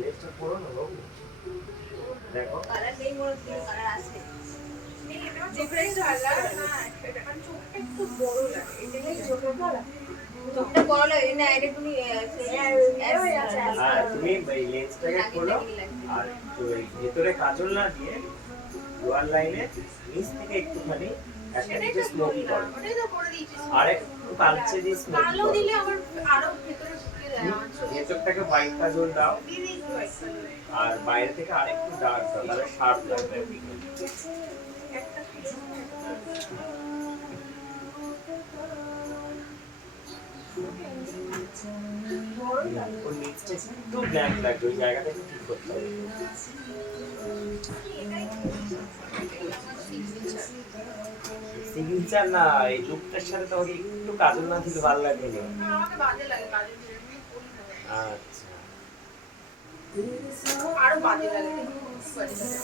লেজটা পুরো না বাবু, দেখো কালার নেই মোর কি কালার আছে ডিফারেন্ট কালার না, এটা মানে চোখটা একটু বড় লাগে, এটাই চোখের কালার। চোখটা বড় লাগে না, এটা তুমি আর তুমি এই লেন্সটাকে খোলো আর ভিতরে কাজল না দিয়ে লোয়ার লাইনে নিচ থেকে একটুখানি একটা সেটাই কিছু তো স্মোকি বললাম, করো, ওটাই তো করে দিয়েছি। আর একটু কালচে দিয়ে স্মোকি কালো করো। দিলে আবার আরো ভেতরে ঢুকে যায় আমার চোখ। ভেতরটাকে হোয়াইট কাজল দাও দিয়ে দিয়েছি white color এর। আর বাইরে থেকে আরেকটু ডার্ক দাও, তাহলে শার্প লাগবে। একটা face না, বড় লাগে। ওর নিচটা একটু ব্ল্যাক লাগবে, ওই জায়গাটা একটু ঠিক করতে হবে। এটাই আমার signature। সিগনেচার না, এই লুকটার সাথে তোমাকে একটু কাজল না দিলে ভালো লাগবে না। না, আমাকে বাজে লাগে, কাজল দিলে আমি পরি না। আচ্ছা, আরো বাজে লাগে, বাজে লাগে।